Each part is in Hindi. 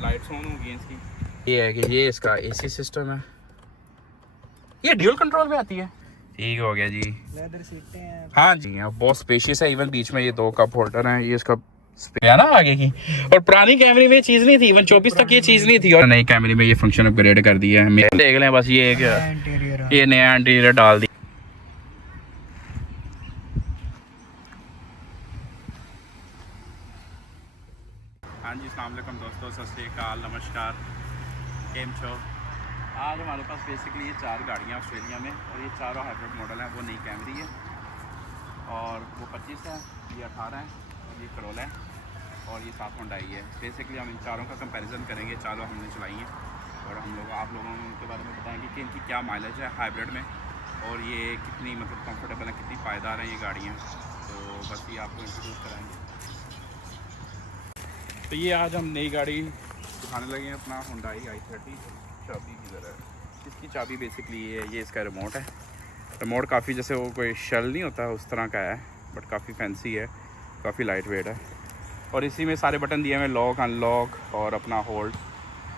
लाइट्स ऑन होगी इसकी। ये है कि ये इसका एसी सिस्टम है, ये ड्यूल कंट्रोल में आती है। ठीक हो गया जी। लेदर सीटें हैं। हाँ जी, बहुत स्पेशियस है। इवन बीच में ये 2 कप होल्डर हैं। ये इसका है ना आगे की। और पुरानी कैमरे में ये चीज़ नहीं थी, इवन 24 तक ये चीज़ नहीं थी, और नई कैमरे में ये फंक्शन अपग्रेड कर दिया है। देख लें बस, ये नया इंटीरियर डाल दिया। हाँ जी, अस्सलाम वालेकुम दोस्तों, सत श्री अकाल, नमस्कार, केम छो। आज हमारे पास बेसिकली ये 4 गाड़ियाँ ऑस्ट्रेलिया में, और ये चारों हाइब्रिड मॉडल हैं। वो नई कैमरी है, और वो 25 है, ये 18 है, और ये करोला है, और ये 7 होंडाई है। बेसिकली हम इन चारों का कंपैरिजन करेंगे। चारों हमने चलाई हैं, और हम लोग आप लोगों को उनके बारे में बताएंगे कि इनकी क्या माइलेज है हाइब्रिड में, और ये कितनी मतलब कंफर्टेबल है, कितनी पायदार हैं ये गाड़ियाँ। तो बस ये आपको इंट्रोड्यूस कराएंगे। तो ये आज हम नई गाड़ी दिखाने लगे हैं, अपना हुंडई i30। चाबी किधर है? इसकी चाबी बेसिकली ये इसका रिमोट है। रिमोट काफ़ी जैसे वो कोई शेल नहीं होता उस तरह का है, बट काफ़ी फैंसी है, काफ़ी लाइट वेट है। और इसी में सारे बटन दिए हुए, लॉक, अनलॉक और अपना होल्ड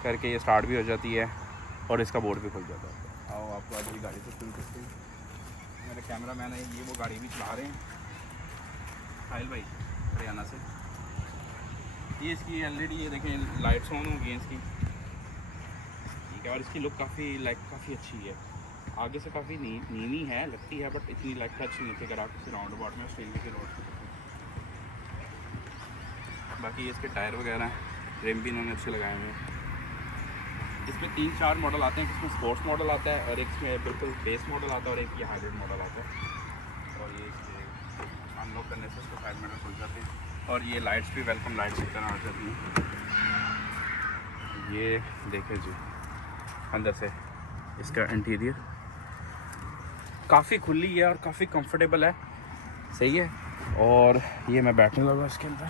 करके ये स्टार्ट भी हो जाती है, और इसका बोर्ड भी खुल जाता है। आओ आपको आज ये गाड़ी से शुरू करते हैं। मेरे कैमरा मैन है, ये वो गाड़ी भी चला रहे हैं, साहिल भाई हरियाणा से। ये इसकी एलईडी, ये देखें लाइट्स ऑन होगी इसकी, ठीक है। और इसकी लुक काफ़ी अच्छी है। आगे से काफ़ी नीवी है लगती है, बट इतनी लाइट टच नहीं थी अगर आप किसी राउंड अबाउट में ऑस्ट्रेलिया के रोड पर। बाकी इसके टायर वगैरह, रिम भी इन्होंने अच्छे लगाए हुए हैं। इसमें 3-4 मॉडल आते हैं। इसमें स्पोर्ट्स मॉडल आता है, और एक इसमें बिल्कुल बेस मॉडल आता है, और एक ये हाइब्रिड मॉडल आता है। और ये इसके अनलॉक करने से इसको साइड में खुल जाते हैं, और ये लाइट्स भी वेलकम लाइट्स की तरह आ जाती हैं। ये देखें जी, अंदर से इसका इंटीरियर काफ़ी खुली है और काफ़ी कंफर्टेबल है, सही है। और ये मैं बैठने लगा इसके अंदर।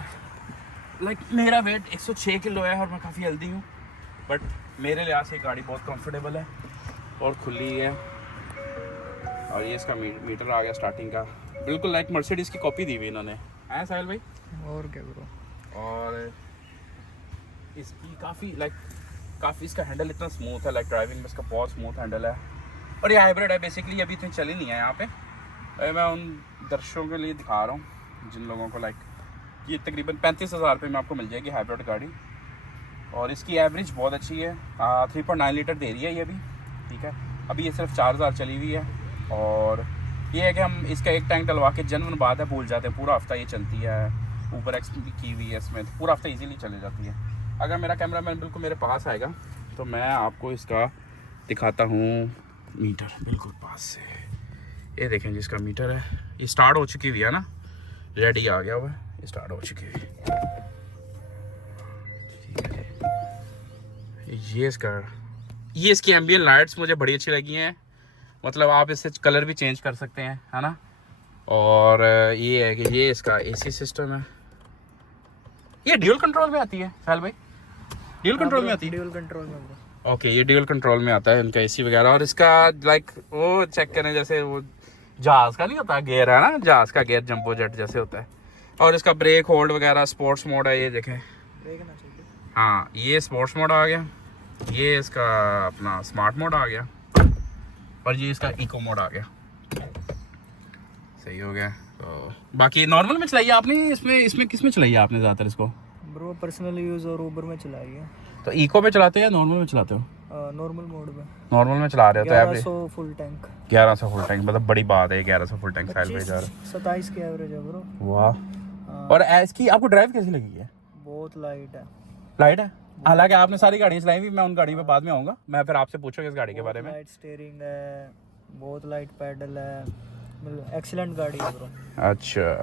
मेरा वेट 106 किलो है, और मैं काफ़ी हेल्दी हूँ, बट मेरे लिहाज से गाड़ी बहुत कंफर्टेबल है और खुली है। और ये इसका मीटर आ गया स्टार्टिंग का, बिल्कुल लाइक मर्सिडीज़ की कॉपी दी हुई इन्होंने, है साहिल भाई? और क्या ब्रो। और इसकी काफ़ी इसका हैंडल इतना स्मूथ है, ड्राइविंग में इसका बहुत स्मूथ हैंडल है। और ये हाइब्रिड है बेसिकली, अभी इतनी चली नहीं है यहाँ पे। मैं उन दर्शकों के लिए दिखा रहा हूँ जिन लोगों को ये तकरीबन 35,000 रुपये में आपको मिल जाएगी हाइब्रिड गाड़ी। और इसकी एवरेज बहुत अच्छी है, 3.9 लीटर दे रही है ये भी, ठीक है। अभी ये सिर्फ 4,000 चली हुई है। और ये है कि हम इसका एक टैंक डलवा के जनवन बात है भूल जाते हैं, पूरा हफ्ता ये चलती है। ऊबर एक्स भी की हुई है इसमें, तो पूरा हफ्ता इजीली चली जाती है। अगर मेरा कैमरा मैन बिल्कुल मेरे पास आएगा तो मैं आपको इसका दिखाता हूँ मीटर बिल्कुल पास से। ये देखें जिसका मीटर है, ये स्टार्ट हो चुकी हुई है ना, रेडी आ गया हुआ है, ये स्टार्ट हो चुकी है। ये इसकी एम्बियंट लाइट्स मुझे बड़ी अच्छी लगी हैं, मतलब आप इससे कलर भी चेंज कर सकते हैं, है ना। और ये है कि ये इसका एसी सिस्टम है। ये ड्यूल कंट्रोल में आती है साहिल भाई? ड्यूल कंट्रोल में आती है? ड्यूल कंट्रोल में ब्रो। ओके, ये ड्यूल कंट्रोल में आता है इनका एसी वगैरह। और इसका वो चेक करें, जैसे वो जहाज़ का नहीं होता गेयर, है ना, जहाज़ का गेयर जंबो जेट जैसे होता है। और इसका ब्रेक होल्ड वगैरह स्पोर्ट्स मोड है, ये देखें। हाँ, ये स्पोर्ट्स मोड आ गया, ये इसका अपना स्मार्ट मोड आ गया, और ये इसका इको मोड आ गया, सही हो गया। तो बाकी नॉर्मल में चलाइए आपने, इसमें किस में चलाइए आपने ज़्यादातर इसको? ब्रो पर्सनल यूज़ और ऊबर में चलाई है। तो इको में चलाते हैं या नॉर्मल में चलाते हो? नॉर्मल मोड में। नॉर्मल में चला रहे हो तो average 1100 full tank. 1100 full tank, मतलब बड़ी बात है 1100 फुल टैंक साइड पे जा रहा है। 27 की एवरेज है ब्रो। वाह। और इसकी आपको ड्राइव कैसी लगी है? बहुत लाइट है। लाइट है, हालांकि आपने सारी गाड़ियाँ चलाई हुई, मैं उन गाड़ियों पे बाद में आऊँगा, मैं फिर आपसे पूछूंगा इस गाड़ी के बारे में। लाइट स्टीयरिंग है, बहुत लाइट पैडल है, एक्सीलेंट गाड़ी है ब्रो। अच्छा,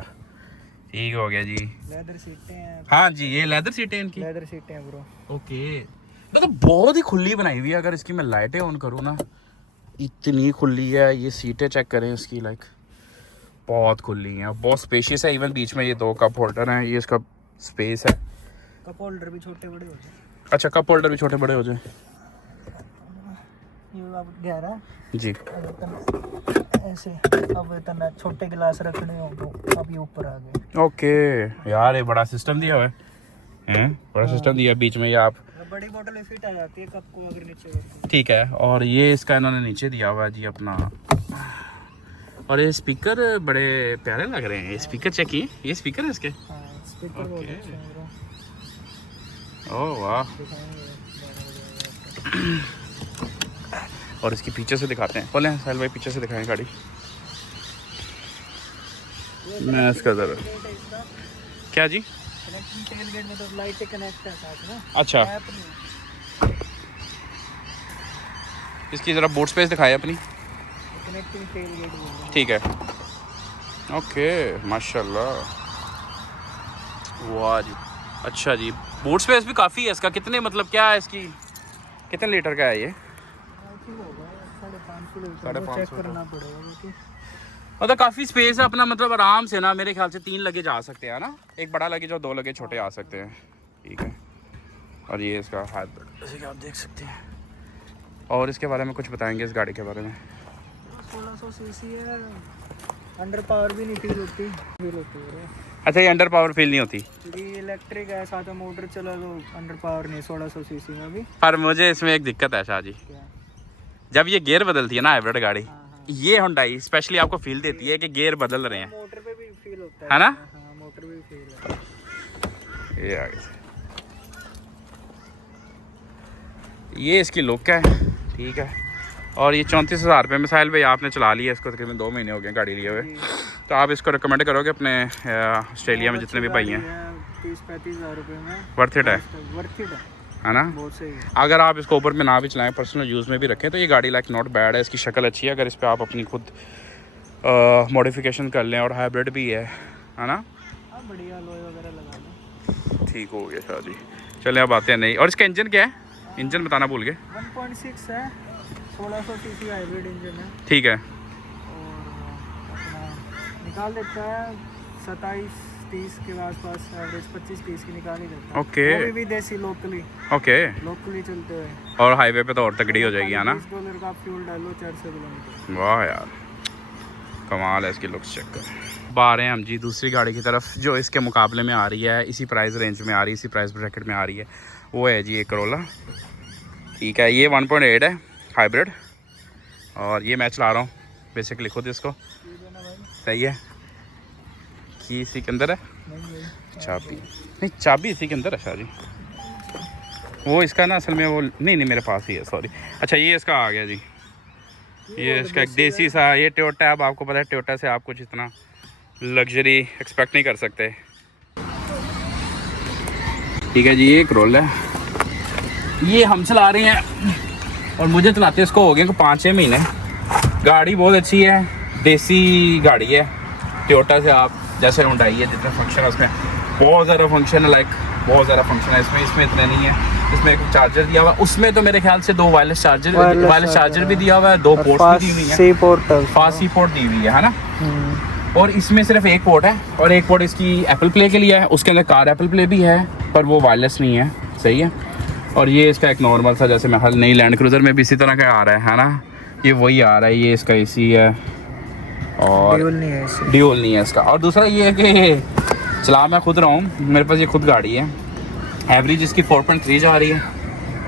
ठीक हो गया जी। लेदर सीटें हैं। हाँ जी, ये लेदर सीटें इनकी? लेदर सीटें हैं ब्रो। ओके, तो बहुत ही खुली बनाई हुई है। अगर इसकी मैं लाइटें ऑन करूँ ना, इतनी खुली है। ये सीटें चेक करें इसकी, बहुत खुली हैं, बहुत स्पेशियस है। इवन बीच में ये 2 कप होल्डर हैं, ये इसका स्पेस है। कप होल्डर भी छोटे बड़े हो जाए। अच्छा, कप होल्डर भी छोटे बड़े हो जाए। ये अब गहरा जी, ऐसे अब इतना छोटे गिलास रखने हो तो अब ये ऊपर आ गए। ओके यार, ये बड़ा सिस्टम दिया हुआ है, बड़ा सिस्टम दिया बीच में। ये आप बड़ी बोतल में फिट आ जाती है कप को अगर नीचे रखो। ठीक है। और ये इसका इन्होंने नीचे दिया हुआ है जी अपना। और ये स्पीकर बड़े प्यारे लग रहे हैं। ये स्पीकर चेक किए, ये स्पीकर है इसके। हाँ स्पीकर बहुत ओके। अच्छे हैं ब्रो। ओह वाह। और इसके पीछे से दिखाते हैं, बोले साहिल भाई पीछे से दिखाएं गाड़ी। मैं इसका ज़रा क्या जी कनेक्टिंग टेल गेट मतलब लाइट कनेक्ट है साथ में। अच्छा, ऐप नहीं इसकी ज़रा बूट स्पेस दिखाए अपनी। कनेक्टिंग टेल गेट बोलते ठीक है, ओके माशाल्लाह, वाह जी। अच्छा जी, बूट स्पेस भी काफ़ी है इसका। कितने मतलब क्या है इसकी, कितने लीटर का है ये? हैं। 550 लीटर 550 चेक करना पड़ेगा क्योंकि मतलब काफ़ी स्पेस है अपना, मतलब आराम से ना मेरे ख्याल से 3 लगे जा सकते हैं ना, एक बड़ा लगेज और 2 लगे छोटे आ सकते हैं। ठीक है। और ये इसका हाथ जैसे कि आप देख सकते हैं। और इसके बारे में कुछ बताएंगे इस गाड़ी के बारे में? 1600 सीसी है, अंडर पावर भी नहीं फील होती है। अच्छा, ये अंडर पावर फील नहीं होती? क्योंकि इलेक्ट्रिक है, साथ में मोटर चला तो अंडर पावर नहीं 1600 सीसी में भी। पर मुझे इसमें एक दिक्कत है शाह जी, क्या? जब ये गियर बदलती है ना हाइब्रिड गाड़ी, हाँ, हाँ। ये हुंडई स्पेशली आपको फील देती है कि गियर बदल रहे हैं, मोटर पे भी फील होता है ना? हाँ मोटर भी फील है। ये आगे से ये इसकी लुक है। ठीक है। और ये 34,000 रुपये में साहिल भाई आपने चला लिया इसको, तकरीबन 2 महीने हो गए गाड़ी लिए हुए, तो आप इसको रिकमेंड करोगे अपने ऑस्ट्रेलिया में जितने भी भाई हैं? 30-35 हज़ार रुपये में वर्थ इट है, वर्थ इट है ना? बहुत सही है। अगर आप इसको ऊपर में ना भी चलाएं, पर्सनल यूज़ में भी रखें, तो ये गाड़ी लाइक नॉट बैड है। इसकी शक्ल अच्छी है, अगर इस पर आप अपनी खुद मॉडिफिकेशन कर लें, और हाइब्रिड भी है ना? हाँ बढ़िया लोहे वगैरह लगा लो। ठीक हो गया शाह जी। चलें अब आते हैं नहीं। और इसका इंजन क्या है? इंजन बताना भूल गए। 1.6 है, 1600 सीसी हाइब्रिड इंजन है। ठीक है। और अपना निकाल देता है 27-30 के आसपास, एवरेज 25-30 की निकाल ही देता है। ओके। वो भी विदेशी लोकली चलते हुए। और हाईवे पे तो और तगड़ी हो जाएगी, है ना? $20 का फ्यूल डालो 400 किलोमीटर। वाह यार, कमाल है इसकी लुक्स। चेक कर। अब आ रहे हैं हम जी दूसरी गाड़ी की तरफ, जो इसके मुकाबले में आ रही है, इसी प्राइस रेंज में आ रही है, इसी प्राइस ब्रैकेट में आ रही है। वो है जी एक करोला। ठीक है, ये 1.8 है हाइब्रिड, और ये मैं चला रहा हूँ बेसिकली खुद इसको। सही है कि इसी के अंदर है चाबी? नहीं, चाबी इसी के अंदर है शाह जी। वो इसका ना असल में वो नहीं मेरे पास ही है, सॉरी। अच्छा, ये इसका आ गया जी, ये इसका एक देसी सा, ये टोयोटा। अब आपको पता है टोयोटा से आप कुछ इतना लग्जरी एक्सपेक्ट नहीं कर सकते। ठीक है जी, ये करोला है, ये हम चला रहे हैं, और मुझे चलाते इसको हो गए 5-6 महीने। गाड़ी बहुत अच्छी है, देसी गाड़ी है टोयोटा से। आप जैसे हुंडई है, जितने फंक्शन है उसमें बहुत ज़्यादा फंक्शन है, लाइक बहुत ज़्यादा फंक्शन है इसमें इतने नहीं है। इसमें एक चार्जर दिया हुआ है, उसमें तो मेरे ख्याल से 2 वायरलेस चार्जर भी दिया हुआ है, 2 पोर्ट्स भी दी हुई है, फास्ट सी पोर्ट दी हुई है ना? और इसमें सिर्फ एक पोर्ट है, और एक पोर्ट इसकी एप्पल प्ले के लिए है, उसके अंदर कार एप्पल प्ले भी है, पर वो वायरलेस नहीं है। सही है। और ये इसका एक नॉर्मल सा, जैसे मैं हर नई लैंड क्रूज़र में भी इसी तरह का आ रहा है ना? ये वही आ रहा है। ये इसका एसी है, और ड्यूल नहीं है इसका। और दूसरा ये है कि चला मैं खुद रहा हूँ, मेरे पास ये खुद गाड़ी है। एवरेज इसकी 4.3 जा रही है,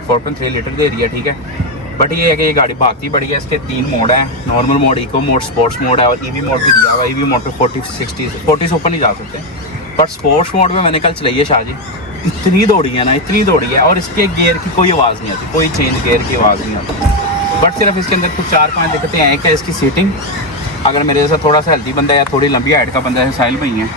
4.3 लीटर दे रही है। ठीक है, बट ये है कि ये गाड़ी भागती बड़ी है। इसके 3 मोड हैं, normal mode, eco mode, sports mode है, और ईवी मोड भी दिया हुआ है। ईवी मोड पे 40 से ऊपर नहीं जा सकते, बट स्पोर्ट्स मोड में मैंने कल चलाई है शाह जी, इतनी दौड़ी है ना, इतनी दौड़ी है। और इसके गियर की कोई आवाज़ नहीं आती, कोई चेंज गियर की आवाज़ नहीं आती। बट सिर्फ इसके अंदर कुछ 4-5 दिक्कतें हैं। कि इसकी सीटिंग, अगर मेरे जैसा थोड़ा सा हेल्दी बंदा है या थोड़ी लंबी हाइट का बंदा है, साहिल भाई हैं,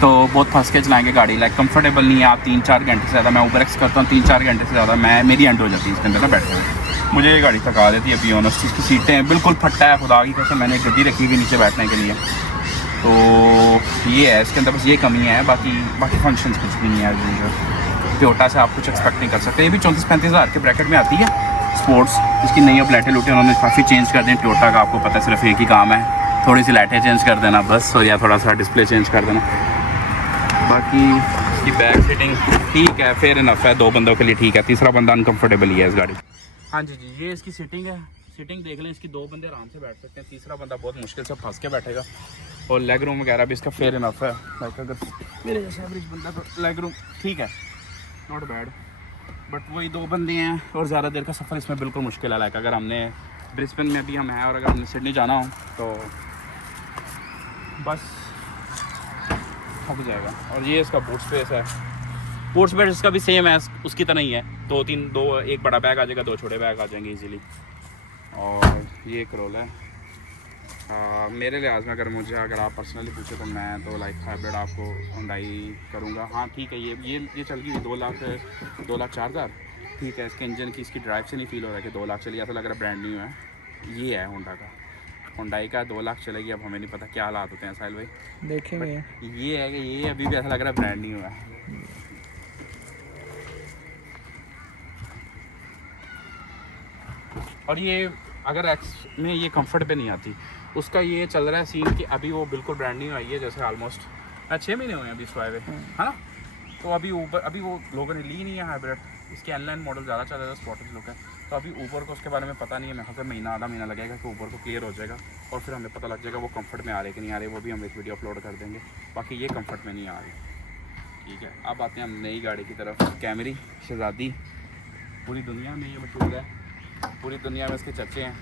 तो बहुत फंस के चलाएंगे गाड़ी, लाइक कंफर्टेबल नहीं है। आप 3-4 घंटे से ज़्यादा, मैं ऊबर एक्स करता हूँ, 3-4 घंटे से ज़्यादा मेरी एंड हो जाती है इसके अंदर ना बैठे हुए। मुझे ये गाड़ी थका देती है, बी ऑनेस्ट। इसकी सीटें बिल्कुल फट्टा है, खुदा की कसम। मैंने एक गद्दी रखी हुई नीचे बैठने के लिए, तो ये है इसके अंदर, बस ये कमी है। बाकी फंक्शंस कुछ भी नहीं है। टोयोटा से आप कुछ एक्सपेक्ट नहीं कर सकते। ये भी 34-35 हज़ार के ब्रैकेट में आती है स्पोर्ट्स। इसकी नई अब लाइटें लूटें उन्होंने काफ़ी चेंज कर दी। टोयोटा का आपको पता है सिर्फ एक ही काम है, थोड़ी सी लाइटें चेंज कर देना बस, और या थोड़ा सा डिस्प्ले चेंज कर देना। बाकी इसकी बैक सीटिंग ठीक है, फेयर इनफ है, 2 बंदों के लिए ठीक है। तीसरा बंदा अनकम्फर्टेबल ही है इस गाड़ी। हाँ जी, ये इसकी सीटिंग है। सीटिंग देख लें, इसकी 2 बंदे आराम से बैठ सकते हैं, तीसरा बंदा बहुत मुश्किल से फंस के बैठेगा। और लेग रूम वगैरह भी इसका फेयर इनफ है, लाइक अगर मेरे जैसे एवरेज बंदा को लेग रूम ठीक है, नॉट बैड। बट वही 2 बंदे हैं और ज़्यादा देर का सफ़र इसमें बिल्कुल मुश्किल है। लाइक अगर हमने ब्रिस्बेन में भी हम हैं और अगर हमने सिडनी जाना हो तो बस थक जाएगा। और ये इसका बूट स्पेस है, बूट स्पेस इसका भी सेम है उसकी तरह ही है। 2 एक बड़ा बैग आ जाएगा, 2 छोटे बैग आ जाएंगे इजीली। और ये करोला है। मेरे लिहाज में अगर आप पर्सनली पूछे तो मैं तो लाइक हाइब्रिड आपको हुंडई करूँगा। हाँ ठीक है, ये चल गई 2,04,000 ठीक है। इसके इंजन की इसकी ड्राइव से नहीं फील हो रहा है कि 2 लाख चली, ऐसा लग रहा है ब्रांड न्यू है। ये है होंडा का, हुंडई का 2 लाख चलेगी। अब हमें नहीं पता क्या हालात होते हैं साहिल भाई, देखेंगे। ये है कि ये अभी भी ऐसा लग रहा है ब्रांड न्यू है। और ये अगर एक्स में ये कंफर्ट पे नहीं आती, उसका ये चल रहा है सीन कि अभी वो बिल्कुल ब्रांड न्यू आई है। जैसे ऑलमोस्ट 6 महीने हुए हैं अभी इस वाई है ना। तो अभी वो लोगों ने ली नहीं है हाइब्रिड। इसके ऑनलाइन मॉडल ज़्यादा चल रहा है, स्पॉटेज लुक है। तो अभी ऊपर को उसके बारे में पता नहीं है। मेरे ख्याल से महीना आधा महीना लगेगा कि ऊपर को क्लियर हो जाएगा और फिर हमें पता लग जाएगा वो कंफर्ट में आ रही कि नहीं आ रही। वो भी हम एक वीडियो अपलोड कर देंगे। बाकी ये कंफर्ट में नहीं आ रही, ठीक है। अब आते हैं हम नई गाड़ी की तरफ। कैमरी शहजादी पूरी दुनिया में ये मशहूर है, पूरी दुनिया में इसके चर्चे हैं।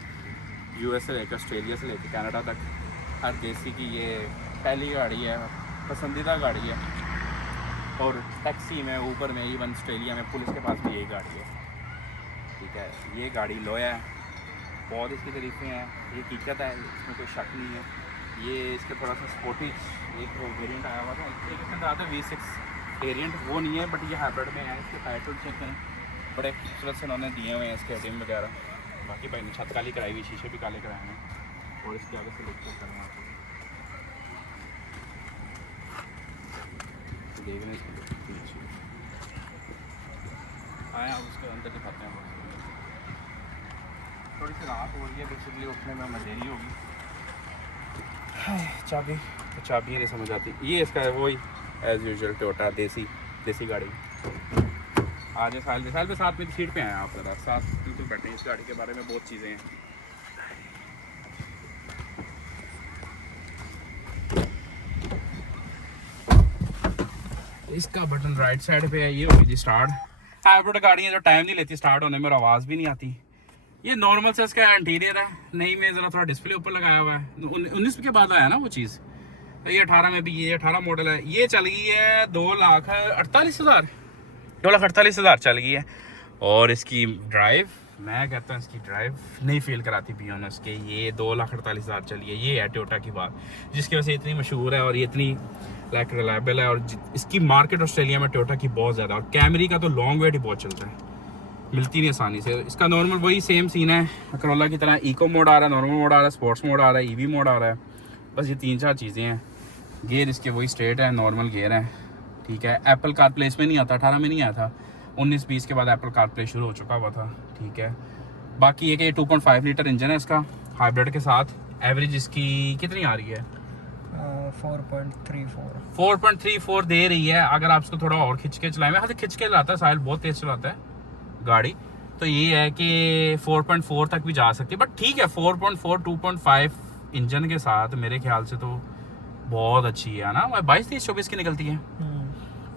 यूएस से लेकर ऑस्ट्रेलिया से लेकर कनाडा तक हर देसी की ये पहली गाड़ी है, पसंदीदा गाड़ी है। और टैक्सी में, ऊबर में, इवन ऑस्ट्रेलिया में पुलिस के पास भी यही गाड़ी है, ठीक है। ये गाड़ी लोया है, बहुत इसकी तारीफ़ें हैं। ये हकीकत है, इसमें कोई शक नहीं है। ये इसके थोड़ा सा स्पोर्टी एक वेरिएंट आया हुआ था, एक इसके साथ है V6 वेरिएंट, वो नहीं है बट ये हाइब्रिड में है। इसके टायर टूल चेक करें, बड़े खूबसूरत से उन्होंने दिए हुए हैं इसके एडिम वगैरह। बाकी भाई ने छत काली कराई हुई, शीशे भी काले कराए हैं। और इसके आगे से लुक चेक करना चाहिए, देख रहे हैं इसको आया। उसके अंदर दिखाते हैं। थोड़ी सी रात हो रही है, बेसिकली उठने में हमें देरी होगी। चाबी तो चाबी नहीं समझ आती। ये इसका है वही एज यूजुअल टोयोटा देसी गाड़ी। आज साल पे साथ में सीट पे आए आप ज़रा साथ बिल्कुल बैठे हैं। इस गाड़ी के बारे में बहुत चीज़ें हैं। इसका बटन राइट साइड पे है, ये होगी जी स्टार्ट। हाइब्रिड गाड़ियाँ जो टाइम नहीं लेती स्टार्ट होने में और आवाज़ भी नहीं आती। ये नॉर्मल से इसका इंटीरियर है। नहीं में ज़रा थोड़ा डिस्प्ले ऊपर लगाया हुआ है। 19 के बाद आया ना वो चीज़। ये 18 में भी, ये 18 मॉडल है। ये चल गई है 2,48,000 2,48,000 चल गई है। और इसकी ड्राइव, मैं कहता हूँ इसकी ड्राइव नहीं फील कराती बी ऑनेस्ट के। ये 2,48,000 चली है। ये है टोयोटा की बात, जिसकी वजह से इतनी मशहूर है और ये इतनी लाइक रिलायबल है। और इसकी मार्केट ऑस्ट्रेलिया में टोयोटा की बहुत ज़्यादा। और कैमरी का तो लॉन्ग वेट ही बहुत चलता है, मिलती नहीं आसानी से। इसका नॉर्मल वही सेम सीन है करोला की तरह। इको मोड आ रहा है, नॉर्मल मोड आ रहा है, स्पोर्ट्स मोड आ रहा है, ईवी मोड आ रहा है। बस ये 3-4 चीज़ें हैं। गियर इसके वही स्ट्रेट है, नॉर्मल गियर है, ठीक है। एप्पल कार प्ले इसमें नहीं आता, 18 में नहीं आया था। 19-20 के बाद एप्पल कार प्ले शुरू हो चुका हुआ था, ठीक है। बाकी ये कि 2.5 लीटर इंजन है इसका हाइब्रिड के साथ। एवरेज इसकी कितनी आ रही है? 4.34 दे रही है। अगर आप इसको थोड़ा और खिंच के चलाएं, मैं खिंच के चलाता है, साहिल बहुत तेज चलाता है गाड़ी, तो ये है कि 4.4 तक भी जा सकती है। बट ठीक है, 4.4 2.5 इंजन के साथ मेरे ख्याल से तो बहुत अच्छी है ना। 22-23-24 की निकलती है,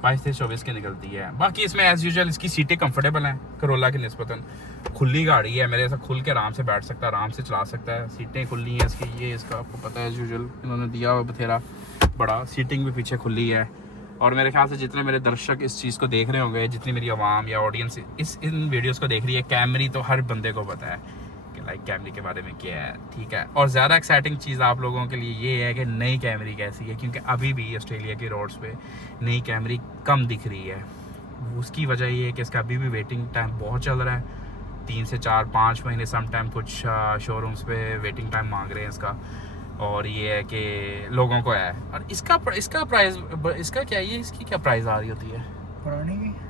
22-23-24 की निकलती है। बाकी इसमें एज यूजुअल इसकी सीटें कंफर्टेबल हैं करोला की निस्बतन। खुली गाड़ी है, मेरे ऐसा खुल के आराम से बैठ सकता है, आराम से चला सकता है। सीटें खुली हैं इसकी। ये इसका आपको पता है एज यूजुअल इन्होंने दिया हुआ बथेरा बड़ा। सीटिंग भी पीछे खुली है। और मेरे ख्याल से जितने मेरे दर्शक इस चीज़ को देख रहे होंगे, जितनी मेरी आवाम या ऑडियंस इन वीडियोज़ को देख रही है, कैमरी तो हर बंदे को पता है कि लाइक कैमरी के बारे में क्या है, ठीक है। और ज़्यादा एक्साइटिंग चीज़ आप लोगों के लिए ये है कि नई कैमरी कैसी है, क्योंकि अभी भी ऑस्ट्रेलिया के रोड्स पे नई कैमरी कम दिख रही है। उसकी वजह ये है कि इसका अभी भी वेटिंग टाइम बहुत चल रहा है, 3 से 4-5 महीने। सम टाइम कुछ शोरूम्स पे वेटिंग टाइम मांग रहे हैं इसका। और ये है कि लोगों को है। और इसका प्राइस, इसका क्या है, इसकी क्या प्राइस आ रही होती है?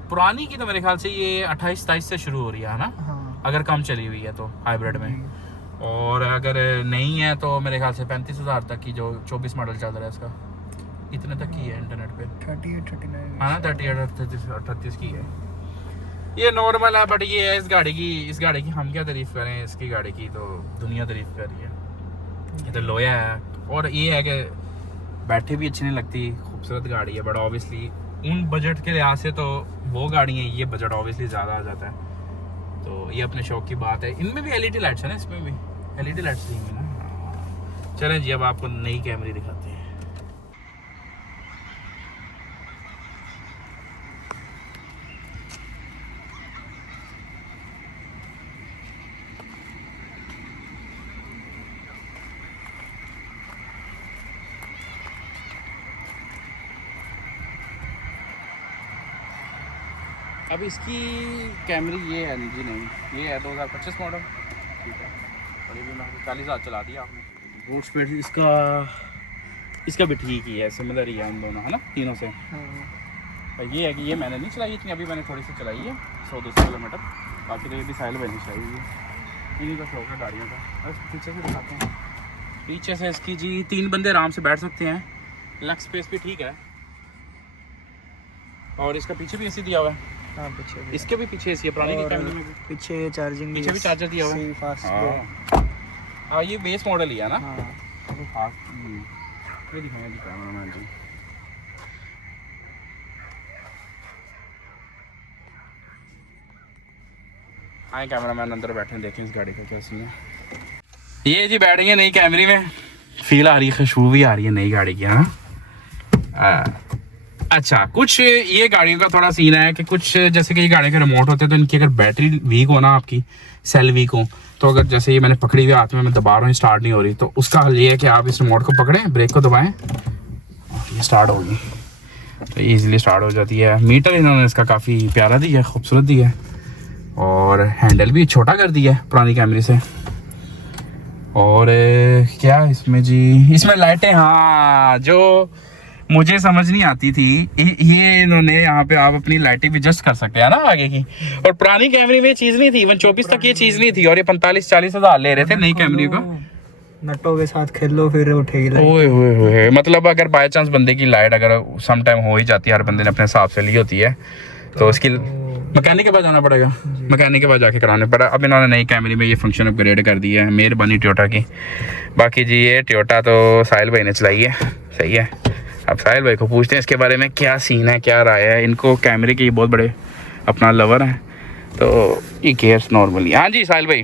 पुरानी की तो मेरे ख्याल से ये 28-27 से शुरू हो रही है ना। हाँ। अगर कम चली हुई है तो हाइब्रिड में। और अगर नहीं है तो मेरे ख्याल से 35,000 तक की, जो 24 मॉडल चल रहा है इसका, इतने तक की है इंटरनेट पे। 38-39 हाँ ना, 38-38 की है। ये नॉर्मल है। बट ये है इस गाड़ी की हम क्या तारीफ़ करें, इसकी गाड़ी की तो दुनिया तारीफ़ कर रही है। ये तो लोया है। और ये है कि बैठे भी अच्छी नहीं लगती, खूबसूरत गाड़ी है। बट ऑब्वियसली उन बजट के लिहाज से तो वो गाड़ी है, ये बजट ऑब्वियसली ज़्यादा आ जाता है। तो ये अपने शौक की बात है। इनमें भी एलईडी लाइट्स है ना, इसमें भी एलईडी लाइट्स दी हुई ना। चलें जी, अब आपको नई कैमरी दिखाते हैं। अब इसकी कैमरी ये है जी, नहीं ये है 2025 मॉडल, ठीक है। और ये भी मैं 40,000 चला दिया आपने। बूट स्पेस इसका भी ठीक ही है, सिमिलर ही है उन दोनों, है ना, तीनों से। और ये है कि ये मैंने नहीं चलाई इतनी, अभी मैंने थोड़ी सी चलाई है 100-200 किलोमीटर। बाकी तो ये भी साइल में नहीं चलाई हुई है। इन्हीं का शौक है गाड़ियों का। बस पीछे से दिखाते हैं। पीछे से इसकी जी 3 बंदे आराम से बैठ सकते हैं। लेग स्पेस भी ठीक है। और इसका पीछे भी एसी दिया हुआ है। हाँ, पीछे भी। इसके भी पीछे एसी है, पुरानी की कैमरे में भी। पीछे चार्जिंग, पीछे भी चार्जर दिया हुआ है। हाँ, ये बेस मॉडल ही है ना। हाँ, ये दिखाया जी कैमरामैन जी। आए कैमरामैन अंदर बैठे हैं, देखें इस गाड़ी का क्या सीन है। ये जी बैठेंगे नई कैमरी में, फील आ रही है, खुशबू भी आ रही है नई गाड़ी की। हाँ, अच्छा, कुछ ये गाड़ियों का थोड़ा सीन है कि कुछ जैसे कि ये गाड़ी के रिमोट होते हैं, तो इनकी अगर बैटरी वीक हो ना, आपकी सेल वीक हो, तो अगर जैसे ये मैंने पकड़ी हुई हाथ में, मैं दबा रहा हूँ, स्टार्ट नहीं हो रही, तो उसका हल ये है कि आप इस रिमोट को पकड़ें, ब्रेक को दबाएं, ये स्टार्ट होगी, तो ईजिली स्टार्ट हो जाती है। मीटर इन्होंने इसका काफ़ी प्यारा दिया है, खूबसूरत दिया है। और हैंडल भी छोटा कर दिया है पुरानी कैमरे से। और क्या इसमें जी, इसमें लाइटें, हाँ, जो मुझे समझ नहीं आती थी, ये इन्होंने यहाँ पे आप अपनी लाइटिंग भी एडजस्ट कर सकते हैं ना आगे की। और पुरानी कैमरे में ये चीज़ नहीं थी, इवन 24 तक ये चीज़ नहीं थी, और ये 45-40 हज़ार ले रहे थे नई कैमरे का। नटों के साथ खेल लो, फिर उठेगी लाइट। ओए होए होए, मतलब अगर बाय चांस बंदे की लाइट अगर सम टाइम हो ही जाती है, हर बंदे ने अपने हिसाब से ली होती है, तो उसकी मैकेनिक के पास जाना पड़ेगा, मैकेनिक के पास जाके कराने पड़ा। अब इन्होंने नई कैमरी में ये फंक्शन अपग्रेड कर दिया है, मेहरबानी टोयोटा की। बाकी जी ये टोयोटा तो साहिल भाई ने चलाई है, सही है। अब साहिल भाई को पूछते हैं इसके बारे में क्या सीन है, क्या राय है। इनको कैमरे के बहुत बड़े अपना लवर हैं, तो ये केयर्स नॉर्मली। हाँ जी साहिल भाई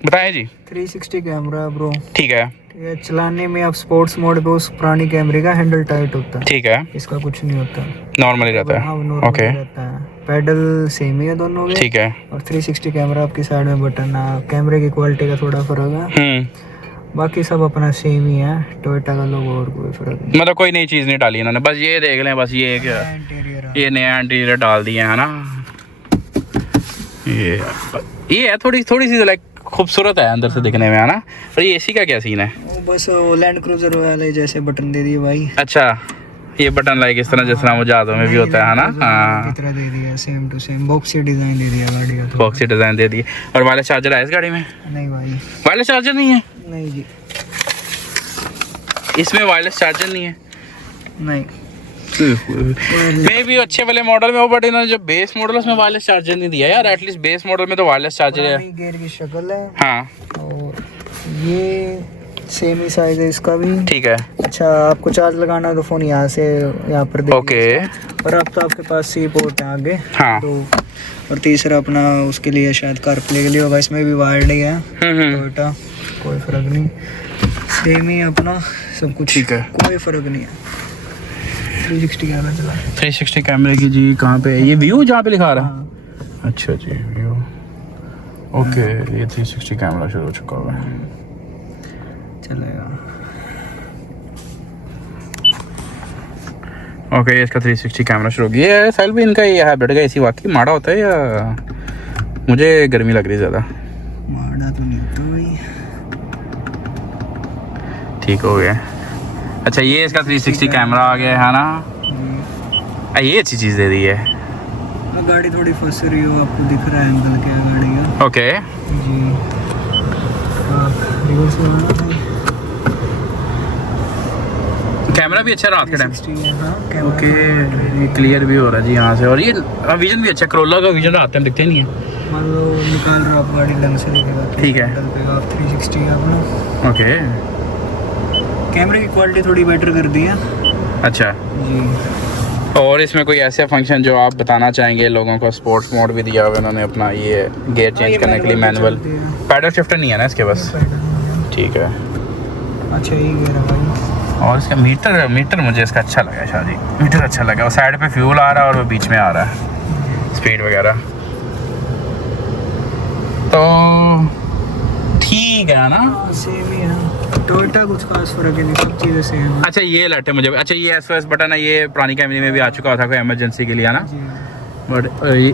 बताएं जी। 360 कैमरा ब्रो, ठीक है। ये चलाने में आप स्पोर्ट्स मोड पे उस पुरानी कैमरे का हैंडल टाइट होता है, ठीक है, इसका कुछ नहीं होता, नॉर्मली रहता है। हाँ, नॉर्मल ओके, रहता है। पैडल सेम ही है दोनों के, ठीक है। और 360 कैमरा आपकी साइड में बटन है। कैमरे की क्वालिटी का थोड़ा फर्क है, बाकी सब अपना सेम ही है। टोयोटा का लोगो और कोई फर्क नहीं, मतलब कोई नई चीज़ नहीं डाली इन्होंने, बस ये देख लें, बस ये क्या इंटीरियर ये नया इंटीरियर डाल दिया है ना। ये है थोड़ी सी लाइक खूबसूरत है अंदर से दिखने में, है ना। और ये एसी का क्या सीन है? वो बस लैंड क्रूजर वाले जैसे बटन दे दिए भाई। अच्छा, ये बटन लाइक इस तरह जिस तरह वो जहाज़ों में भी होता है ना। हाँ, तरह दे दिया, same to same boxy design दे दिया गाड़ी का, बॉक्सी डिजाइन दे दी। और वायरलेस चार्जर है इस गाड़ी में? नहीं भाई, वायरलेस चार्जर नहीं है। नहीं जी, इसमें वायरलेस चार्जर नहीं है। नहीं, मे भी अच्छे वाले मॉडल में हो, बट इन्होंने जो बेस मॉडल उसमें वायरलेस चार्जर नहीं दिया यार। एटलीस्ट बेस मॉडल में तो वायरलेस चार्जर है। गियर की शक्ल है, हाँ, और ये सेम ही साइज है इसका भी, ठीक है। अच्छा, आपको चार्ज लगाना है तो फोन यहाँ से यहाँ पर दे ओके। और अब तो आपके पास सी पोर्ट है आगे। हाँ, तो और तीसरा अपना उसके लिए शायद कारप्ले के लिए होगा, इसमें भी वायर्ड ही है। टोयोटा कोई फर्क नहीं, सेम ही अपना सब कुछ, ठीक है, कोई फर्क नहीं है। 360 कैमरा चला, 360 कैमरे की जी कहाँ पे ये व्यू जहाँ पे लिखा रहा है? हाँ। अच्छा जी, व्यू, ओके। ये 360 कैमरा शुरू हो चुका हुआ है, चलेगा। ओके। इसका 360 कैमरा शुरू हो गया है। साहिल भी इनका ये हैबिट का एसी वाकई माड़ा होता है या मुझे गर्मी लग रही है ज़्यादा? माड़ा तो नहीं होता भाई, ठीक हो गया। अच्छा, ये इसका 360 कैमरा आ गया है ना। ये अच्छी चीज़ दे दी है। गाड़ी थोड़ी फंस रही हो, आपको दिख रहा है एंगल क्या है गाड़ी का। ओके जी, रिवर्स में कैमरा भी अच्छा रात के टाइम। 360 है, हाँ, ओके, ये क्लियर भी हो रहा है जी यहाँ से। और ये विजन भी अच्छा, करोला का विजन रात टाइम दिखते नहीं है। मान लो निकाल रहे हो आप गाड़ी ढंग से दिखेगा, ठीक है। आप 360 है अपना। ओके, कैमरे की क्वालिटी थोड़ी बेटर कर दी है। अच्छा जी, और इसमें कोई ऐसे फंक्शन जो आप बताना चाहेंगे लोगों को? स्पोर्ट्स मोड भी दिया हुआ है उन्होंने अपना, ये गियर चेंज करने के लिए मैनुअल। पैडल शिफ्टर नहीं है ना इसके बस? ठीक है। अच्छा ये गियर है भाई। और इसका मीटर मुझे इसका अच्छा लगा शादी, मीटर अच्छा लगा। वो साइड पे फ्यूल आ रहा है और वो बीच में आ रहा है स्पीड वगैरह, तो ठीक है ना? सेम ही है, टोयोटा कुछ खास फर्क नहीं, सब चीज़ें सेम है। अच्छा ये लाइट है मुझे, अच्छा ये SOS बटन है, ये पुरानी कैमरे में भी आ चुका था कोई इमरजेंसी के लिए, है ना? बट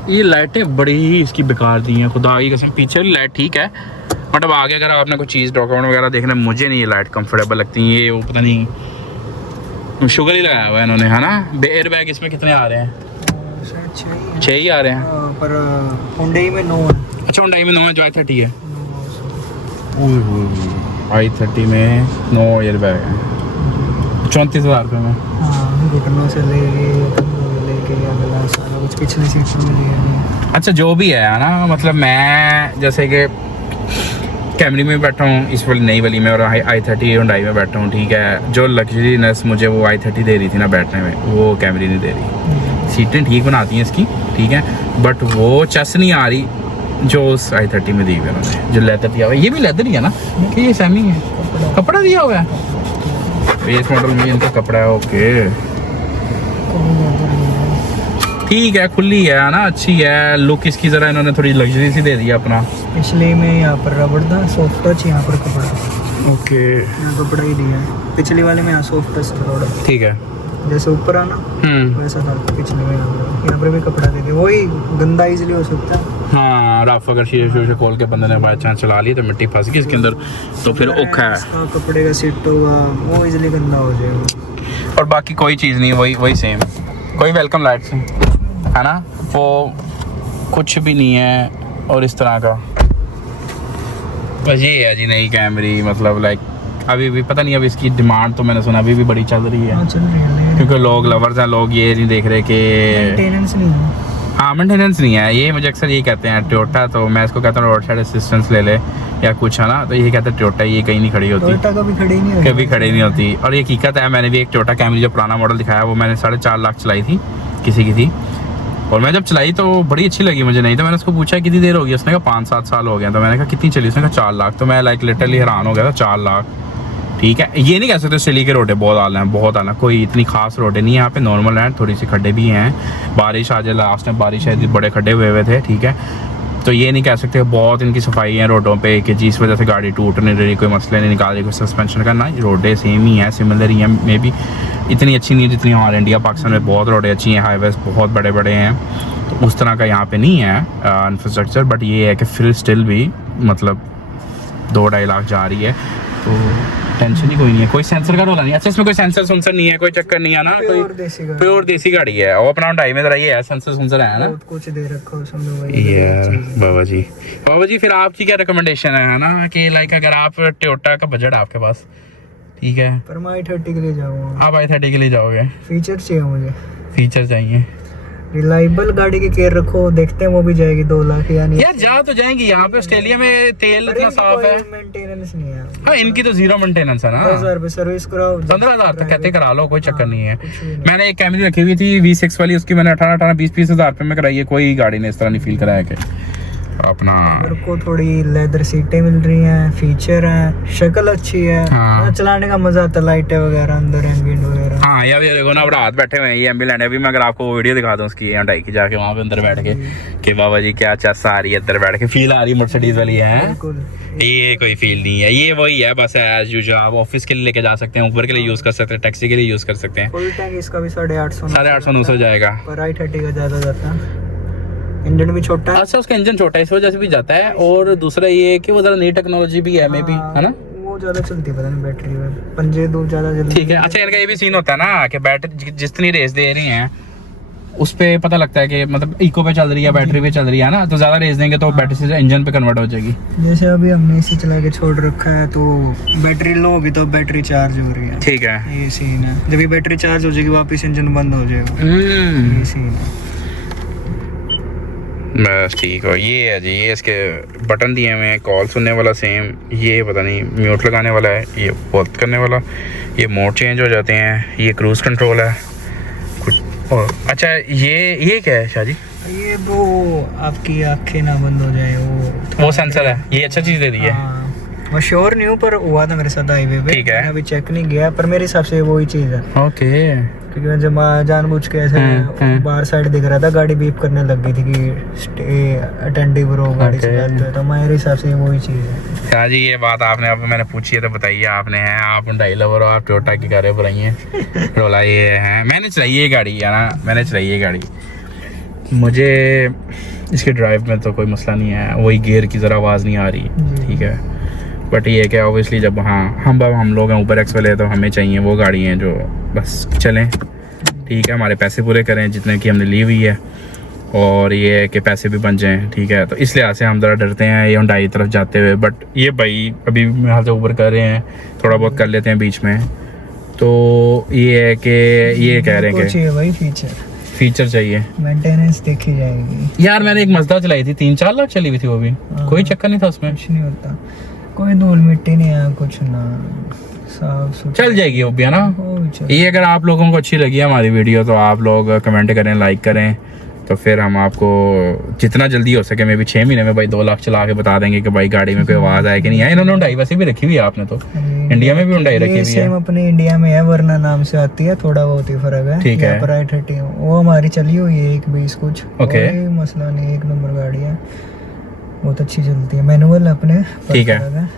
ये लाइटें बड़ी ही इसकी बेकार दी हैं खुदा की कसम। पीछे वाली लाइट ठीक है, मतलब आगे अगर आपने कोई चीज़ डॉक्यूमेंट वगैरह देखना, मुझे नहीं ये लाइट कंफर्टेबल लगती है। ये वो पता नहीं शुगर ही लगाया हुआ है इन्होंने, है ना? एयर बैग इसमें कितने आ रहे हैं? 6 ही आ रहे हैं, पर हुंडई में 9 है। अच्छा हुंडई में 9 है, जो i30 है। i30 में 9 एयर बैग है, 34,000 रुपये में। हाँ, घुटनों से लेके अगला सारा कुछ पिछले सीट में लिया। अच्छा जो भी है ना, मतलब मैं जैसे कि कैमरी में बैठा हूँ इस वाली नई वाली में, और i30 हुंडई में बैठा हूँ, ठीक है। जो लग्जरीनेस मुझे वो i30 दे रही थी ना बैठने में, वो कैमरी नहीं दे रही। सीटें ठीक बनाती हैं इसकी, ठीक है, बट वो चस नहीं आ रही जो उस i30 में दी हुई है उन्होंने, जो लेदर दिया हुआ है। ये भी लेदर ही है ना कि ये सेमी है? कपड़ा दिया हुआ है इस मॉडल में, इनका कपड़ा है। ओके ठीक है, खुली है ना, अच्छी है। लुक इसकी ज़रा इन्होंने थोड़ी लग्जरी सी दे दी अपना। पिछले में यहाँ पर रबड़ था, सॉफ्ट टच, यहाँ पर कपड़ा। ओके कपड़ा ही दिया है। पिछले वाले में यहाँ सॉफ्ट टच था थोड़ा, ठीक है, जैसे ऊपर आना वैसा था पिछले में। यहाँ पर भी कपड़ा दे दिया, वही गंदा इजीली हो सकता है। हाँ रफ अगर शीशे खोल के बंदे ने बाई चांस चला लिया तो मिट्टी फंस गई इसके अंदर, तो फिर औखा है। इसका कपड़े का सीट होगा वो इजीली गंदा हो जाएगा। और बाकी कोई चीज़ नहीं, वही सेम, कोई वेलकम लाइट्स है ना, वो कुछ भी नहीं है। और इस तरह का बस ये है जी नई कैमरी, मतलब लाइक अभी भी पता नहीं, अब इसकी डिमांड तो मैंने सुना अभी भी बड़ी चल रही है, चल रही है, क्योंकि लोग लवर्स हैं, लोग ये नहीं देख रहे कि मेंटेनेंस नहीं है। हाँ मेंटेनेंस नहीं है। ये मुझे अक्सर ये कहते हैं टोयोटा, तो मैं इसको कहता हूँ रोड साइड असिस्टेंस ले ले या कुछ, है ना, तो ये कहते हैं टोयोटा ये कहीं नहीं खड़ी होती, टोयोटा कभी खड़ी नहीं होती। और ये हकीकत है, मैंने भी एक टोयोटा कैमरी जो पुराना मॉडल दिखाया वो मैंने 4.5 लाख चलाई थी किसी की थी, और मैं जब चलाई तो बड़ी अच्छी लगी मुझे। नहीं तो मैंने उसको पूछा कितनी देर हो गई, उसने कहा 5-7 साल हो गया। तो मैंने कहा कितनी चली, उसने कहा 4 लाख। तो मैं लाइक लिटरली हैरान हो गया था, 4 लाख, ठीक है। ये नहीं कह सकते सिली के रोडे बहुत आला हैं, बहुत आला, कोई इतनी खास रोडे नहीं है यहाँ पे, नॉर्मल है, थोड़ी सी खड्डे भी हैं। बारिश आज लास्ट में बारिश है, बड़े खड्डे हुए थे, ठीक है। तो ये नहीं कह सकते बहुत इनकी सफाई है रोडों पे कि जिस वजह से गाड़ी टूट नहीं रही, कोई मसले नहीं निकाल रही, कोई सस्पेंशन का ना, रोडें सेम ही हैं, सिमिलर ही हैं, मे बी इतनी अच्छी नहीं है जितनी हमारे इंडिया पाकिस्तान में बहुत रोडें अच्छी हैं, हाईवेज बहुत बड़े बड़े हैं, तो उस तरह का यहाँ पे नहीं है इंफ्रास्ट्रक्चर। बट ये है कि फिर स्टिल भी मतलब 2-2.5 लाख जा रही है, तो टेंशन ही कोई नहीं है, कोई सेंसर का रोला नहीं। अच्छा इसमें कोई सेंसर नहीं है, कोई चक्कर नहीं है ना, कोई प्योर देसी गाड़ी है। और अपना ढाई में जरा ये है सेंसर है ना, कुछ दे रखा उसमें यार। बाबा जी फिर आपकी क्या रिकमेंडेशन है ना, कि लाइक अगर आप टोयोटा का बजट आपके पास, ठीक है, पर मैं i30 के लिए जाऊंगा। आप i30 के लिए जाओगे? फीचर चाहिए मुझे, फीचर चाहिए, रिलायबल गाड़ी की केयर रखो, देखते हैं वो भी जाएगी 2 लाख या नहीं। यार जा तो जाएंगी, यहाँ पे ऑस्ट्रेलिया में तेल इतना साफ है, मेंटेनेंस नहीं है। हाँ इनकी तो 0 मेंटेनेंस है ना। 10,000 रुपए सर्विस कराओ, 15,000 तक कहते करा लो, कोई चक्कर नहीं है। कुछ भी नहीं। मैंने एक कैमरी रखी हुई थी V6 वाली, उसकी मैंने 18-20 हज़ार रुपये में कराई है, कोई गाड़ी ने इस तरह नहीं फील कराया कि अपना। मेरे को थोड़ी लेदर सीटें मिल रही हैं, फीचर हैं, शक्ल अच्छी है, हाँ। चलाने का मजा आता, लाइटें वगैरह अंदर, एम्बिएंट वगैरह। हाँ ये अभी देखो ना, अब रात बैठे हुए हैं, ये एम्बुलेंस अभी मैं अगर आपको वीडियो दिखा दूँ उसकी ढाई की जाके वहाँ पे अंदर बैठ के कि बाबा जी क्या चस आ रही है, अंदर बैठ के फील आ रही है मर्सिडीज वाली है। बिल्कुल ये कोई फील नहीं है, ये वही है बस एज यूजुअल। आप ऑफिस के लिए लेके जा सकते हैं, ऊबर के लिए यूज कर सकते हैं, टैक्सी के लिए यूज कर सकते हैं। फुल टैंक इसका भी 850-900 हो जाएगा, पर i30 का ज्यादा जाता है। इंजन भी छोटा है। अच्छा उसका इंजन छोटा है इस वजह से भी जाता है, और दूसरा ये कि वो जरा नई टेक्नोलॉजी भी है, मे बी, है ना, वो ज्यादा चलती है, पता नहीं बैटरी में पंजे दूर ज्यादा जल्दी। ठीक है। अच्छा इनका ये भी सीन होता है ना कि बैटरी जितनी रेस दे रही हैं उस पे पता लगता है कि मतलब इको पे चल रही है, बैटरी पे चल रही है ना, तो ज्यादा रेस देंगे तो बैटरी से इंजन पे कन्वर्ट हो जाएगी। जैसे अभी हमने इसी चला के छोड़ रखा है, तो बैटरी लो होगी तो बैटरी चार्ज हो रही है, ठीक है, ये सीन है। जब ये बैटरी चार्ज हो जाएगी वापस इंजन बंद हो जाएगा, ये सीन है। बस ठीक हो। ये है जी, ये इसके बटन दिए हुए हैं, कॉल सुनने वाला सेम, ये पता नहीं म्यूट लगाने वाला है, ये बंद करने वाला, ये मोड चेंज हो जाते हैं, ये क्रूज़ कंट्रोल है, कुछ और अच्छा ये क्या है शादी? ये वो आपकी आंखें ना बंद हो जाए वो सेंसर है, ये अच्छा चीज़ दे दी है। हाँ, मैं श्योर नहीं हूँ पर हुआ था मेरे साथ हाईवे पे। ठीक है। मैंने अभी चेक नहीं किया पर मेरे हिसाब से वही चीज़ है। ओके। क्योंकि मैं जब जानबूझ के ऐसे बाहर साइड दिख रहा था, गाड़ी बीप करने लग गई थी कि स्टे अटेंटिव रहो गाड़ी चलाते हुए, तो मेरे हिसाब से वही चीज़ है। हाँ जी, ये बात आपने अब मैंने पूछी है तो बताइए आपने है, आप हुंडई लवर हो, आप टोयोटा की गाड़ी पर आई हैं। रोला ये है, मैंने चलाई ये गाड़ी है ना, मैंने चलाई ये गाड़ी, मुझे इसके ड्राइव में तो कोई मसला नहीं है, वही गियर की ज़रा आवाज़ नहीं आ रही, ठीक है। बट ये है कि ऑब्वियसली जब हम लोग हैं ऊबर एक्स वाले, तो हमें चाहिए वो गाड़ी हैं जो बस चलें, ठीक है, हमारे पैसे पूरे करें जितने की हमने ली हुई है, और ये है कि पैसे भी बन जाएं, ठीक है। तो इस लिहाज से हम ज़रा डरते हैं ये हुंडई तरफ जाते हुए। बट ये भाई अभी यहाँ से ऊबर कर रहे हैं, थोड़ा बहुत कर लेते हैं बीच में, तो ये है कि ये कह रहे हैं कि भाई फीचर चाहिए, मेंटेनेंस देखी जाएगी। यार मैंने एक मज़दा चलाई थी, 3-4 लाख चली हुई थी, वो भी कोई चक्कर नहीं था उसमें, कुछ नहीं होता, कोई धूल मिट्टी नहीं है, कुछ ना, साफ चल जाएगी वो भी, है ना। ये अगर आप लोगों को अच्छी लगी हमारी वीडियो तो आप लोग कमेंट करें, लाइक करें, तो फिर हम आपको जितना जल्दी हो सके, मैं भी 6 महीने में भाई 2 लाख चला के बता देंगे कि भाई गाड़ी में कोई आवाज़ आए कि नहीं आए। इन्होंने हुंडई वैसे भी रखी हुई है आपने, तो इंडिया में भी हुंडई रखी हुई है, अपने इंडिया में है, वरना नाम से आती है, थोड़ा बहुत ही फर्क है। ठीक है, पर i30 वो हमारी चली हुई है 1.20 कुछ, ओके, मसला नहीं, 1 नंबर गाड़ी है, बहुत अच्छी चलती है, मैनुअल अपने, ठीक है।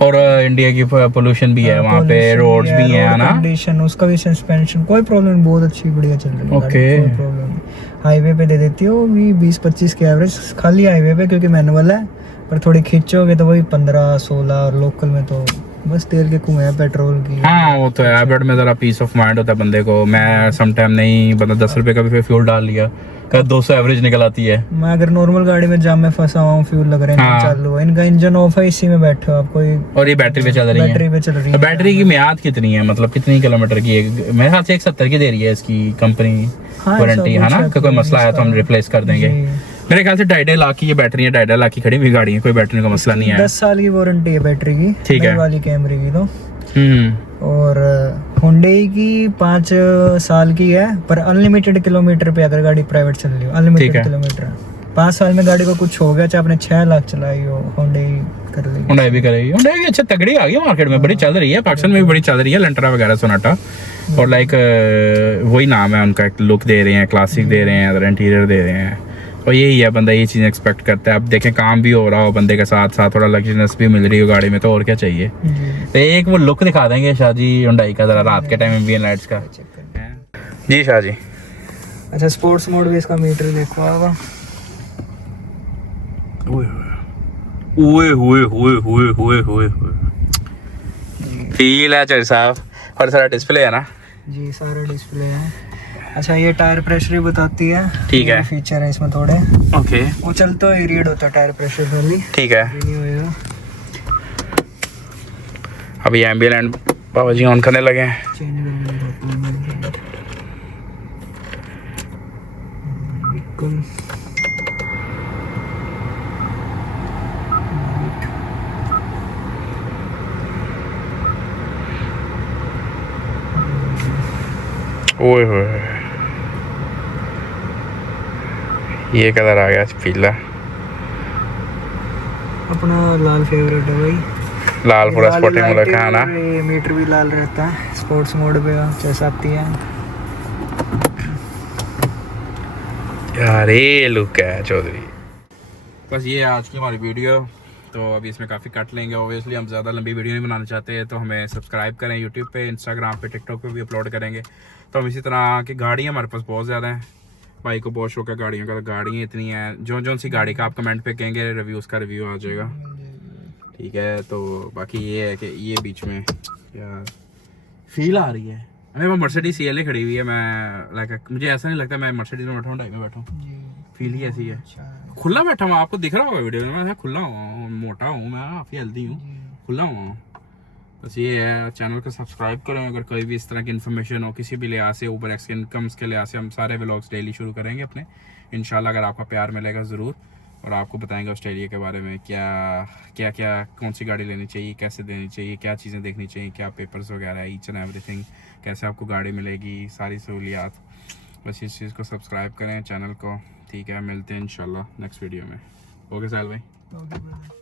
और इंडिया की पोल्यूशन भी है वहाँ पे, रोड्स भी है ना, कंडीशन उसका भी, सस्पेंशन कोई प्रॉब्लम नहीं, बहुत अच्छी बढ़िया चल रही है, ओके, कोई प्रॉब्लम नहीं। हाईवे पे दे देती हो भी 20-25 की एवरेज खाली हाईवे पे, क्योंकि मैनुअल है, पर थोड़ी खींचोगे तो वही 15-16, और लोकल में तो बस तेल के कुएं हैं, पेट्रोल की। हाँ वो तो है, बट में ज़रा पीस ऑफ माइंड होता है बंदे को। मैं समटाइम नहीं, मतलब 10 रुपये का भी फ्यूल डाल लिया, का 200 एवरेज निकल आती है। मैं अगर नॉर्मल गाड़ी में जाम में फंसा हुआ हूँ, फ्यूल लग रहे हैं, चालू है, इनका इंजन ऑफ है, इसी में बैठे हो आप, कोई और ये बैटरी पे चल रही है, बैटरी पे चल रही है। बैटरी की मियाद कितनी है, मतलब कितनी किलोमीटर की है? मेरे ख्याल से 170 की दे रही है इसकी कंपनी वारंटी, है ना, कि कोई मसला है तो हम रिप्लेस कर देंगे। मेरे ख्याल से 2.5 लाख की ये बैटरी है, 2.5 लाख की खड़ी हुई गाड़ी है, कोई बैटरी का मसला नहीं है। 10 साल की वारंटी है बैटरी की, ठीक है, वाली कैमरे की तो। और हुंडई की 5 साल की है, पर अनलिमिटेड किलोमीटर पे अगर गाड़ी प्राइवेट चल रही हो, अनलिमिटेड किलोमीटर, 5 साल में गाड़ी को कुछ हो गया, चाहे आपने 6 लाख चलाई हो, हुंडई कर लेगी, हुंडई भी करेगी। हुंडई भी अच्छा तगड़ी आ गई मार्केट में, बड़ी चल रही है, पाकिस्तान में भी बड़ी चल रही है, लंटरा वगैरह, सोनाटा, और लाइक वही नाम है उनका, एक लुक दे रहे हैं, क्लासिक दे रहे हैं, इंटीरियर दे रहे हैं, और यही है, बंदा ये चीज़ एक्सपेक्ट करता है। अब देखें काम भी हो रहा हो बंदे के साथ साथ, थोड़ा लग्जरीनेस भी मिल रही हो गाड़ी में, तो और क्या चाहिए। तो एक वो लुक दिखा देंगे शाहजी हुंडई का ज़रा रात के टाइम में, एम्बिएंट लाइट्स का। जी शाहजी, अच्छा स्पोर्ट्स मोड भी इसका मीटर देखो आगा, फील है चल साहब, और सारा डिस्प्ले है ना जी, सारा डिस्प्ले है। अच्छा ये टायर प्रेशर ही बताती है, ठीक है, फीचर है इसमें थोड़े, ओके, वो चलता है रीड होता है टायर प्रेशर खाली, ठीक है। नहीं होएगा। अभी एम्बिएंट बाबा जी ऑन करने लगे हैं, चेंज बिल्कुल। ओए होए, ये कलर आ गया पीला, अपना लाल फेवरेट है भाई, लाल पूरा स्पोर्टिंग में रखा है ना, ये मीटर भी लाल रहता है स्पोर्ट्स मोड पे, जैसा आती है यार, ये लुक है चौधरी। बस ये आज की हमारी वीडियो, तो अभी इसमें काफ़ी कट लेंगे, ओबियसली हम ज़्यादा लंबी वीडियो नहीं बनाना चाहते हैं, तो हमें सब्सक्राइब करें, यूट्यूब पे, इंस्टाग्राम पे, टिकटॉक पे भी अपलोड करेंगे। तो हम इसी तरह की गाड़ियाँ हमारे पास बहुत ज़्यादा हैं, भाई को बहुत शौक है गाड़ियों का, तो गाड़ियाँ इतनी हैं, जो सी गाड़ी का आप कमेंट पे कहेंगे रिव्यू, उसका रिव्यू आ जाएगा, ठीक है। तो बाकी ये है कि ये बीच में यार फील आ रही है, अरे मैं मर्सिडीज CLA खड़ी हुई है, मैं लाइक मुझे ऐसा नहीं लगता मैं मर्सिडीज में बैठा हूँ, हुंडई में बैठा हूँ, फील ही ऐसी है। खुला बैठा हूँ, आपको दिख रहा होगा वीडियो में, मैं खुला हूँ, मोटा हूँ मैं, काफ़ी हेल्दी हूँ, खुला हूँ। बस ये है, चैनल को सब्सक्राइब करें, अगर कोई भी इस तरह की इन्फॉर्मेशन हो किसी भी लिहाज से, ऊबर एक्स के इनकम्स के लिहाज से, हम सारे व्लॉग्स डेली शुरू करेंगे अपने, इंशाल्लाह। अगर आपका प्यार मिलेगा ज़रूर, और आपको बताएंगे ऑस्ट्रेलिया के बारे में, क्या क्या कौन सी गाड़ी लेनी चाहिए, कैसे देनी चाहिए, क्या चीज़ें देखनी चाहिए, क्या पेपर्स वगैरह, ईच एंड एवरीथिंग, कैसे आपको गाड़ी मिलेगी, सारी सहूलियात, बस इस चीज़ को सब्सक्राइब करें चैनल को, ठीक है। मिलते हैं इंशाल्लाह नेक्स्ट वीडियो में। ओके साहिल भाई। Okay brother.